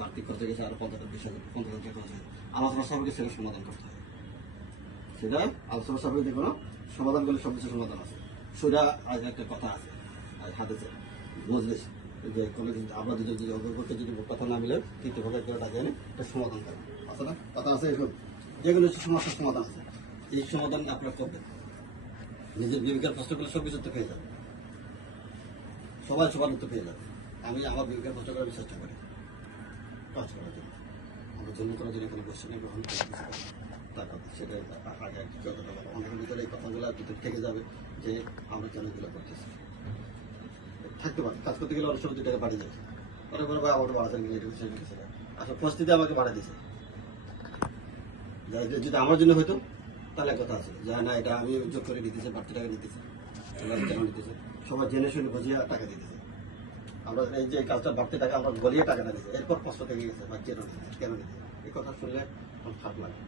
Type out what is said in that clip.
বাড়তি গেছে, আরও পঞ্চাশ পঞ্চাশ সমাধান করতে হয় সেটা সমাধান করলে সব কিছু সমাধান আছে। একটা কথা আছে যে কোনো আমরা যদি যদি যদি কথা না মিলে তৃতীয় ভাগে কেউ এটা সমাধান করেন আছে না? কথা আছে এরকম যেগুলো সমস্যার সমাধান আছে। এই সমাধান আপনারা করবেন। নিজের বিবেকের কষ্ট করলে তো পেয়ে যাবে সবাই সবার উত্তর পেয়ে যাবে আমি আমার বিবেকের কষ্ট করে আমি চেষ্টা করি। কাজ করার জন্য। আমার জন্য করার জন্য কোনো কোশ্চেনে গ্রহণ করে টাকা সেটা আগে আর কি অনেকের ভিতরে এই কথাগুলো ভিতরে থেকে যাবে যে আমরা কেন এগুলো করতেছি। থাকতে পারে। কাজ করতে গেলে অনেক সময় টাকা বাড়ি যায়। অনেক কোনো ভাই, আমাকে বাড়াতে গেলে এটা সেটা আসলে পরিস্থিতি আমাকে বাড়া যা- যদি আমার জন্য হইতো, তাহলে কথা আছে। যা না, এটা আমি যোগ করে নিতেছে, বাড়তি টাকা নিতেছে। এগুলো কেন নিতেছে? সবাই জেনে শুনে বুঝিয়ে টাকা দিতেছে। আমরা এই যে কাজটা বাড়তি টাকা আমরা গলিয়ে টাকাটা দিতেছে এরপর কষ্ট থেকে গেছে বা কেন কেন এই কথা শুনলে আমার খারাপ লাগে।